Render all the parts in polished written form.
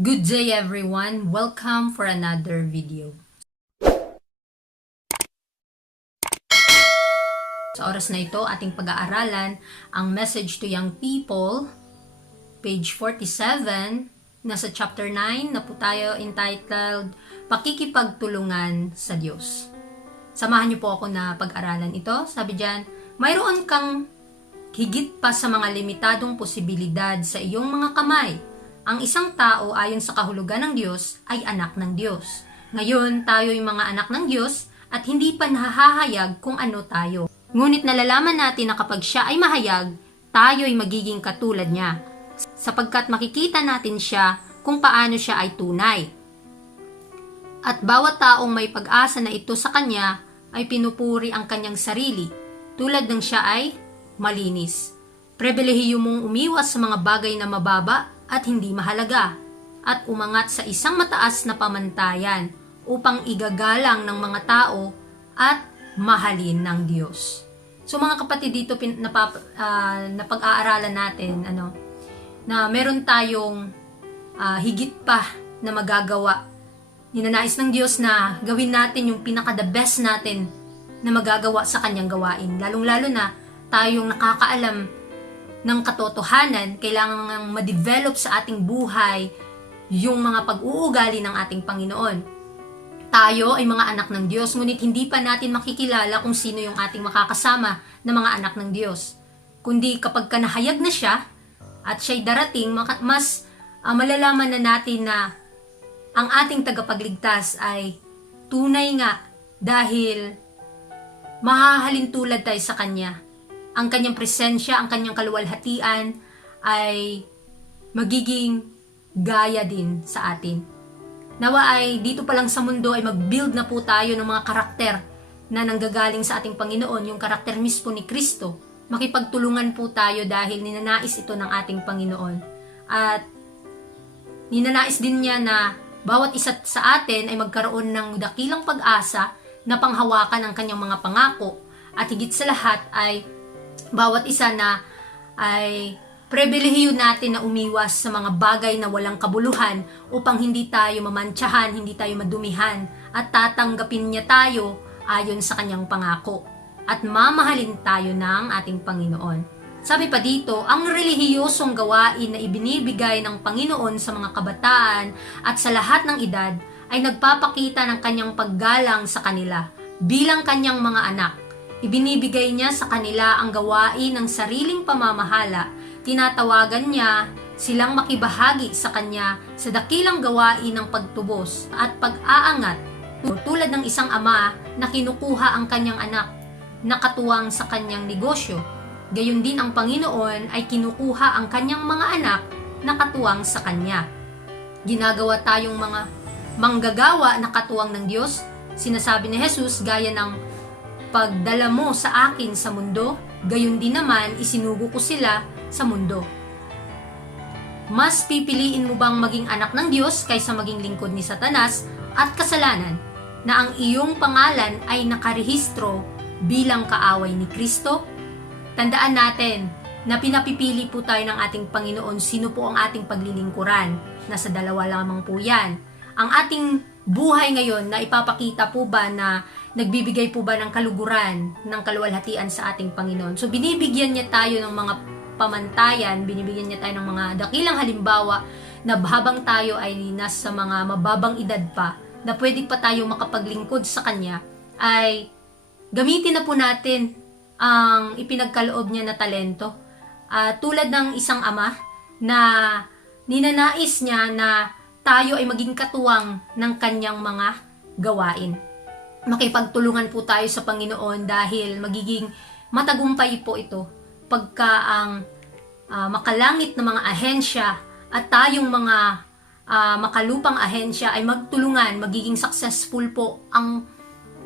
Good day everyone! Welcome for another video. Sa oras na ito, ating pag-aaralan ang Message to Young People, page 47, nasa chapter 9 na po tayo entitled Pakikipagtulungan sa Diyos. Samahan niyo po ako na pag-aralan ito. Sabi diyan, mayroon kang higit pa sa mga limitadong posibilidad sa iyong mga kamay. Ang isang tao ayon sa kahulugan ng Diyos ay anak ng Diyos. Ngayon, tayo'y mga anak ng Diyos at hindi pa nahahayag kung ano tayo. Ngunit nalalaman natin na kapag siya ay mahayag, tayo'y magiging katulad niya, sapagkat makikita natin siya kung paano siya ay tunay. At bawat taong may pag-asa na ito sa kanya ay pinupuri ang kanyang sarili, tulad ng siya ay malinis. Pribilehiyo mong umiwas sa mga bagay na mababa at hindi mahalaga, at umangat sa isang mataas na pamantayan upang igagalang ng mga tao at mahalin ng Diyos. So mga kapatid, dito napag-aaralan natin na meron tayong higit pa na magagawa. Ninanais ng Diyos na gawin natin yung pinaka-the best natin na magagawa sa kanyang gawain. Lalong-lalo na tayong nakakaalam ng katotohanan, kailangan ma-develop sa ating buhay yung mga pag-uugali ng ating Panginoon. Tayo ay mga anak ng Diyos, ngunit hindi pa natin makikilala kung sino yung ating makakasama na mga anak ng Diyos. Kundi kapag nahayag na siya at siya'y darating, mas malalaman na natin na ang ating tagapagligtas ay tunay nga dahil mahahalin tulad tayo sa Kanya. Ang kanyang presensya, ang kanyang kaluwalhatian ay magiging gaya din sa atin. Nawa ay dito pa lang sa mundo ay mag-build na po tayo ng mga karakter na nanggagaling sa ating Panginoon, yung karakter mismo ni Kristo. Makipagtulungan po tayo dahil ninanais ito ng ating Panginoon. At ninanais din niya na bawat isa sa atin ay magkaroon ng dakilang pag-asa na panghawakan ang kanyang mga pangako. At higit sa lahat ay bawat isa na ay pribilehiyo natin na umiwas sa mga bagay na walang kabuluhan upang hindi tayo mamantsahan, hindi tayo madumihan at tatanggapin niya tayo ayon sa kanyang pangako at mamahalin tayo ng ating Panginoon. Sabi pa dito, ang relihiyosong gawain na ibinibigay ng Panginoon sa mga kabataan at sa lahat ng edad ay nagpapakita ng kanyang paggalang sa kanila bilang kanyang mga anak. Ibinibigay niya sa kanila ang gawain ng sariling pamamahala. Tinatawagan niya silang makibahagi sa kanya sa dakilang gawain ng pagtubos at pag-aangat, tulad ng isang ama na kinukuha ang kanyang anak na katuwang sa kanyang negosyo. Gayon din ang Panginoon ay kinukuha ang kanyang mga anak na katuwang sa kanya. Ginagawa tayong mga manggagawa na katuwang ng Diyos. Sinasabi ni Jesus, gaya ng pagdala mo sa akin sa mundo, gayon din naman isinugo ko sila sa mundo. Mas pipiliin mo bang maging anak ng Diyos kaysa maging lingkod ni Satanas at kasalanan na ang iyong pangalan ay nakarehistro bilang kaaway ni Kristo? Tandaan natin na pinapipili po tayo ng ating Panginoon sino po ang ating paglilingkuran. Nasa dalawa lamang po yan. Ang ating buhay ngayon na ipapakita po ba na nagbibigay po ba ng kaluguran, ng kaluwalhatian sa ating Panginoon. So binibigyan niya tayo ng mga pamantayan, binibigyan niya tayo ng mga dakilang halimbawa na habang tayo ay nasa mga mababang edad pa, na pwede pa tayo makapaglingkod sa Kanya, ay gamitin na po natin ang ipinagkaloob niya na talento. Tulad ng isang ama na ninanais niya na tayo ay maging katuwang ng kanyang mga gawain. Makipagtulungan po tayo sa Panginoon dahil magiging matagumpay po ito pagka ang makalangit na mga ahensya at tayong mga makalupang ahensya ay magtulungan, magiging successful po ang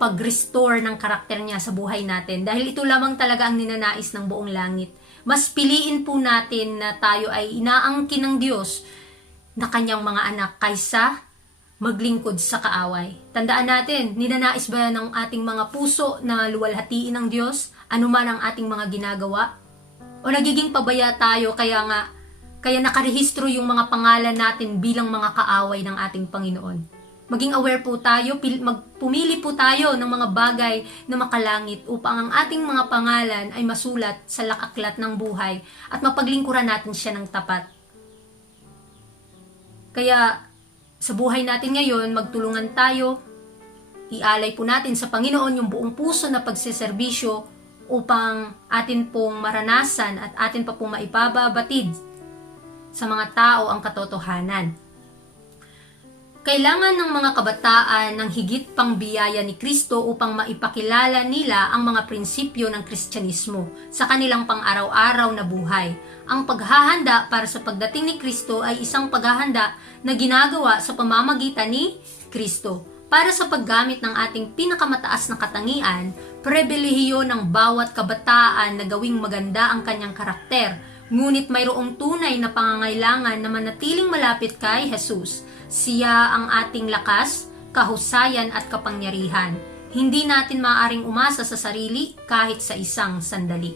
pag-restore ng karakter niya sa buhay natin. Dahil ito lamang talaga ang ninanais ng buong langit. Mas piliin po natin na tayo ay inaangkin ng Diyos na kanyang mga anak kaysa maglingkod sa kaaway. Tandaan natin, ninanais ba ng ating mga puso na luwalhatiin ng Diyos, anuman ang ating mga ginagawa? O nagiging pabaya tayo kaya nga Kaya nakarehistro yung mga pangalan natin bilang mga kaaway ng ating Panginoon. Maging aware po tayo, pumili po tayo ng mga bagay na makalangit upang ang ating mga pangalan ay masulat sa lakaklat ng buhay at mapaglingkuran natin siya ng tapat. Kaya sa buhay natin ngayon, magtulungan tayo, ialay po natin sa Panginoon yung buong puso na pagseserbisyo upang atin pong maranasan at atin pa pong maipababatid sa mga tao ang katotohanan. Kailangan ng mga kabataan ng higit pang biyaya ni Kristo upang maipakilala nila ang mga prinsipyo ng Kristyanismo sa kanilang pang-araw-araw na buhay. Ang paghahanda para sa pagdating ni Kristo ay isang paghahanda na ginagawa sa pamamagitan ni Kristo. Para sa paggamit ng ating pinakamataas na katangian, pribilehiyo ng bawat kabataan na gawing maganda ang kanyang karakter. Ngunit mayroong tunay na pangangailangan na manatiling malapit kay Jesus. Siya ang ating lakas, kahusayan at kapangyarihan. Hindi natin maaaring umasa sa sarili kahit sa isang sandali.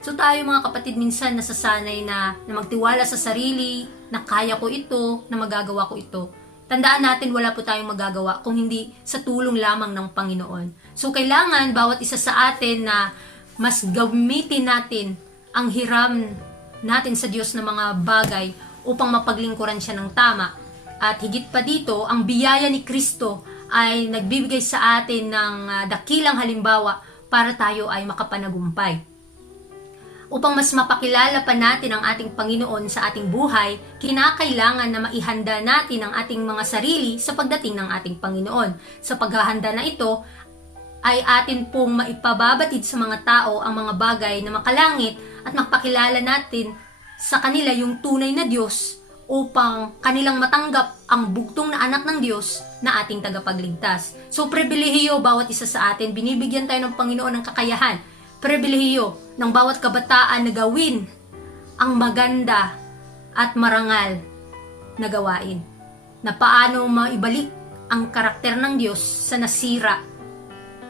So tayo mga kapatid minsan nasasanay na magtiwala sa sarili, na kaya ko ito, na magagawa ko ito. Tandaan natin wala po tayong magagawa kung hindi sa tulong lamang ng Panginoon. So kailangan bawat isa sa atin na mas gamitin natin ang hiram natin sa Diyos na mga bagay upang mapaglingkuran siya ng tama. At higit pa dito, ang biyaya ni Kristo ay nagbibigay sa atin ng dakilang halimbawa para tayo ay makapanagumpay. Upang mas mapakilala pa natin ang ating Panginoon sa ating buhay, kinakailangan na maihanda natin ang ating mga sarili sa pagdating ng ating Panginoon. Sa paghahanda na ito, ay atin pong maipababatid sa mga tao ang mga bagay na makalangit at magpakilala natin sa kanila yung tunay na Diyos upang kanilang matanggap ang bugtong na anak ng Diyos na ating tagapagligtas. So, pribilehiyo bawat isa sa atin, binibigyan tayo ng Panginoon ng kakayahan. Pribilehiyo ng bawat kabataan na gawin ang maganda at marangal na gawain. Na paano maibalik ang karakter ng Diyos sa nasira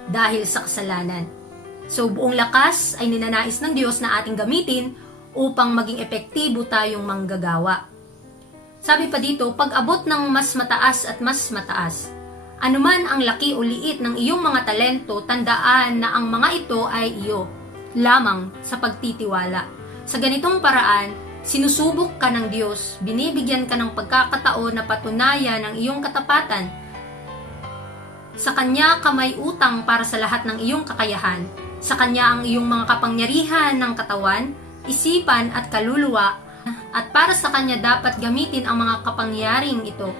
dahil sa kasalanan. So, buong lakas ay ninanais ng Diyos na ating gamitin upang maging epektibo tayong manggagawa. Sabi pa dito, pag-abot ng mas mataas at mas mataas. Anuman ang laki o liit ng iyong mga talento, tandaan na ang mga ito ay iyo, lamang sa pagtitiwala. Sa ganitong paraan, sinusubok ka ng Diyos, binibigyan ka ng pagkakataon na patunayan ang iyong katapatan. Sa Kanya ka may utang para sa lahat ng iyong kakayahan. Sa Kanya ang iyong mga kapangyarihan ng katawan, isipan at kaluluwa, at para sa Kanya dapat gamitin ang mga kapangyarihan ito.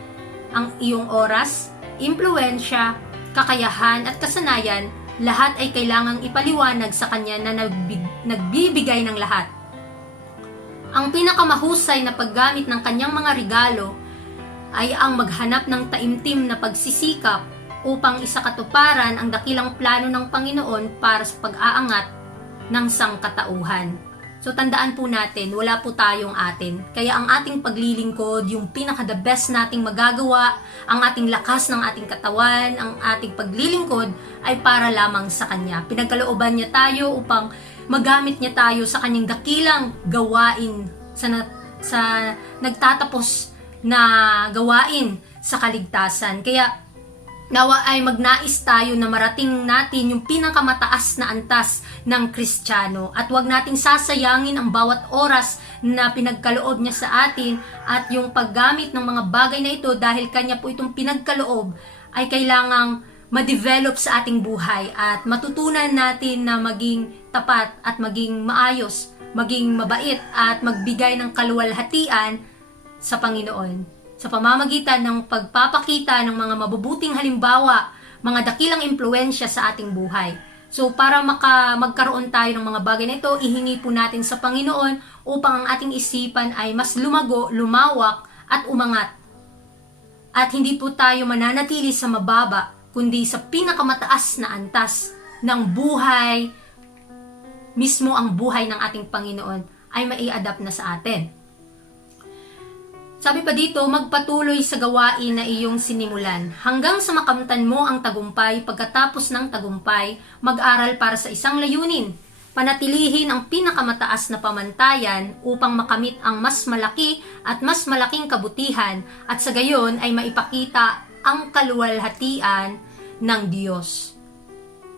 Ang iyong oras, impluwensya, kakayahan at kasanayan, lahat ay kailangang ipaliwanag sa Kanya na nagbibigay ng lahat. Ang pinakamahusay na paggamit ng Kanyang mga regalo ay ang maghanap ng taimtim na pagsisikap upang isakatuparan ang dakilang plano ng Panginoon para sa pag-aangat ng sangkatauhan. So tandaan po natin, wala po tayong atin. Kaya ang ating paglilingkod, yung pinaka-the best nating magagawa, ang ating lakas ng ating katawan, ang ating paglilingkod ay para lamang sa Kanya. Pinagkalooban niya tayo upang magamit niya tayo sa Kanyang dakilang gawain, sa nagtatapos na gawain sa kaligtasan. Kaya nawa ay magnais tayo na marating natin yung pinakamataas na antas ng Kristiyano at huwag nating sasayangin ang bawat oras na pinagkaloob niya sa atin at yung paggamit ng mga bagay na ito dahil Kanya po itong pinagkaloob ay kailangang ma-develop sa ating buhay at matutunan natin na maging tapat at maging maayos, maging mabait at magbigay ng kaluwalhatian sa Panginoon. Sa pamamagitan ng pagpapakita ng mga mabubuting halimbawa, mga dakilang impluensya sa ating buhay. So para magkaroon tayo ng mga bagay na ito, ihingi po natin sa Panginoon upang ang ating isipan ay mas lumago, lumawak at umangat. At hindi po tayo mananatili sa mababa, kundi sa pinakamataas na antas ng buhay, mismo ang buhay ng ating Panginoon ay mai-adapt na sa atin. Sabi pa dito, magpatuloy sa gawain na iyong sinimulan. Hanggang sa makamtan mo ang tagumpay, pagkatapos ng tagumpay, mag-aral para sa isang layunin. panatilihin ang pinakamataas na pamantayan upang makamit ang mas malaki at mas malaking kabutihan at sa gayon ay maipakita ang kaluwalhatian ng Diyos.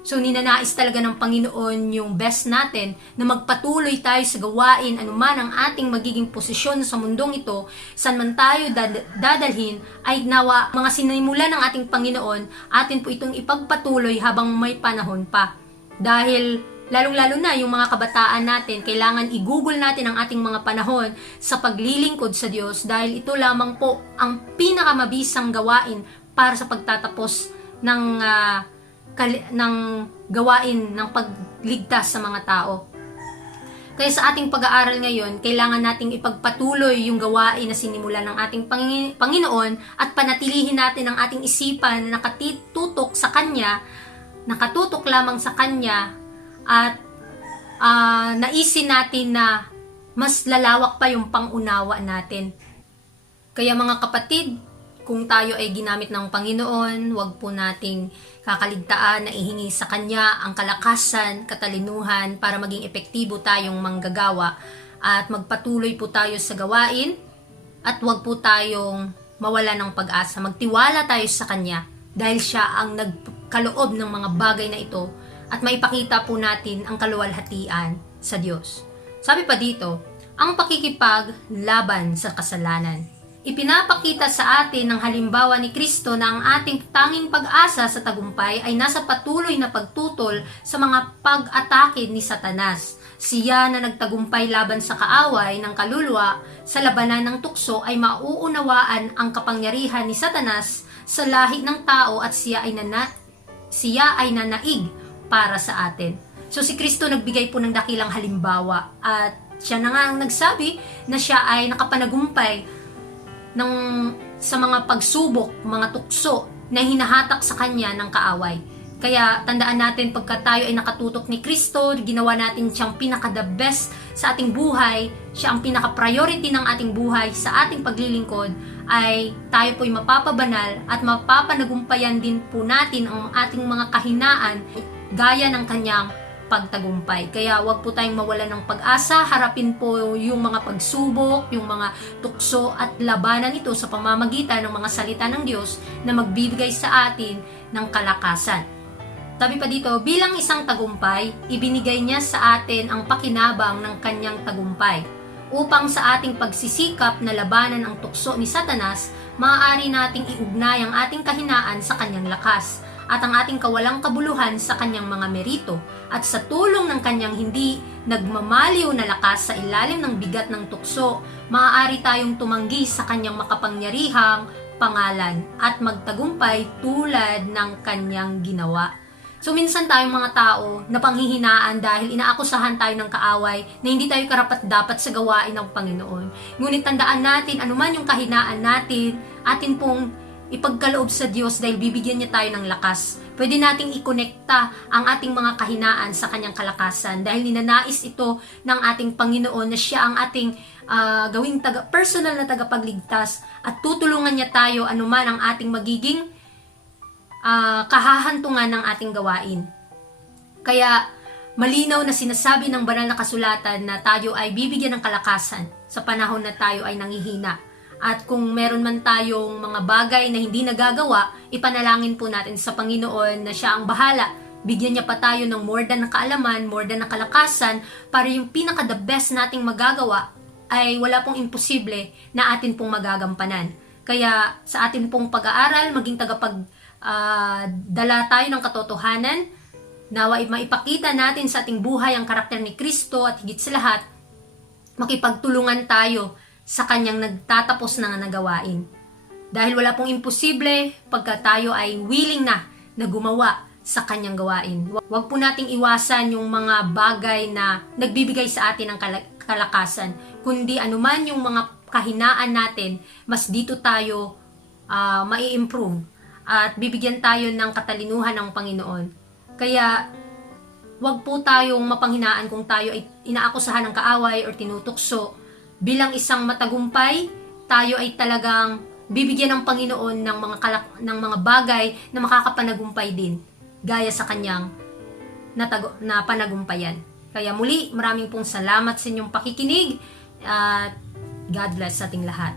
So ninanais talaga ng Panginoon yung best natin na magpatuloy tayo sa gawain anuman ang ating magiging posisyon sa mundong ito, saan man tayo dadalhin, ay nawa mga sinimulan ng ating Panginoon, atin po itong ipagpatuloy habang may panahon pa. Dahil lalong-lalo na yung mga kabataan natin, kailangan i-google natin ang ating mga panahon sa paglilingkod sa Diyos dahil ito lamang po ang pinakamabisang gawain para sa pagtatapos ng gawain ng pagligtas sa mga tao. Kaya sa ating pag-aaral ngayon, kailangan nating ipagpatuloy yung gawain na sinimulan ng ating Panginoon at panatilihin natin ang ating isipan na nakatutok sa Kanya, nakatutok lamang sa Kanya at naisin natin na mas lalawak pa yung pangunawa natin. Kaya mga kapatid, kung tayo ay ginamit ng Panginoon, huwag po nating kakaligtaan na ihingi sa Kanya ang kalakasan, katalinuhan para maging epektibo tayong manggagawa at magpatuloy po tayo sa gawain at huwag po tayong mawala ng pag-asa. Magtiwala tayo sa Kanya dahil Siya ang nagkaloob ng mga bagay na ito at maipakita po natin ang kaluwalhatian sa Diyos. Sabi pa dito, ang pakikipaglaban sa kasalanan. Ipinapakita sa atin ng halimbawa ni Kristo na ang ating tanging pag-asa sa tagumpay ay nasa patuloy na pagtutol sa mga pag-atake ni Satanas. Siya na nagtagumpay laban sa kaaway ng kaluluwa sa labanan ng tukso ay mauunawaan ang kapangyarihan ni Satanas sa lahi ng tao at siya ay nanaig para sa atin. So si Kristo nagbigay po ng dakilang halimbawa at siya na nga ang nagsabi na siya ay nakapanagumpay sa mga pagsubok, mga tukso na hinahatak sa Kanya ng kaaway. Kaya tandaan natin pagka tayo ay nakatutok ni Kristo, ginawa natin siyang pinaka-the best sa ating buhay, siya ang pinaka-priority ng ating buhay sa ating paglilingkod, ay tayo po'y mapapabanal at mapapanagumpayan din po natin ang ating mga kahinaan gaya ng Kanyang pagtagumpay. Kaya wag po tayong mawalan ng pag-asa, harapin po yung mga pagsubok, yung mga tukso at labanan ito sa pamamagitan ng mga salita ng Diyos na magbibigay sa atin ng kalakasan. Sabi pa dito, bilang isang tagumpay, ibinigay niya sa atin ang pakinabang ng Kanyang tagumpay upang sa ating pagsisikap na labanan ang tukso ni Satanas, maaari nating iugnay ang ating kahinaan sa Kanyang lakas at ang ating kawalang kabuluhan sa Kanyang mga merito at sa tulong ng Kanyang hindi nagmamaliw na lakas sa ilalim ng bigat ng tukso, maaari tayong tumanggi sa Kanyang makapangyarihang pangalan at magtagumpay tulad ng Kanyang ginawa. So minsan tayong mga tao na panghihinaan dahil inaakusahan tayo ng kaaway na hindi tayo karapat-dapat sa gawain ng Panginoon. Ngunit tandaan natin, anuman yung kahinaan natin, atin pong ipagkaloob sa Diyos dahil bibigyan niya tayo ng lakas. Pwede nating ikonekta ang ating mga kahinaan sa Kanyang kalakasan dahil ninanais ito ng ating Panginoon na Siya ang ating gawing personal na tagapagligtas at tutulungan niya tayo anuman ang ating magiging kahahantungan ng ating gawain. Kaya malinaw na sinasabi ng banal na kasulatan na tayo ay bibigyan ng kalakasan sa panahon na tayo ay nanghihina. At kung meron man tayong mga bagay na hindi nagagawa, ipanalangin po natin sa Panginoon na Siya ang bahala. Bigyan niya pa tayo ng more than na kaalaman, more than na kalakasan, para yung pinaka-the best nating magagawa ay wala pong imposible na atin pong magagampanan. Kaya sa atin pong pag-aaral, maging dala tayo ng katotohanan, nawa maipakita natin sa ating buhay ang karakter ni Kristo at higit sa lahat, makipagtulungan tayo sa Kanyang nagtatapos na nagawain. Dahil wala pong imposible pagka tayo ay willing na gumawa sa Kanyang gawain. Huwag po nating iwasan yung mga bagay na nagbibigay sa atin ng kalakasan, kundi anuman yung mga kahinaan natin, mas dito tayo mai-improve at bibigyan tayo ng katalinuhan ng Panginoon. Kaya huwag po tayong mapanghinaan kung tayo ay inaakusahan ng kaaway or tinutukso. Bilang isang matagumpay, tayo ay talagang bibigyan ng Panginoon ng mga bagay na makakapanagumpay din, gaya sa Kanyang na panagumpayan. Kaya muli, maraming pong salamat sa inyong pakikinig at God bless sa ating lahat.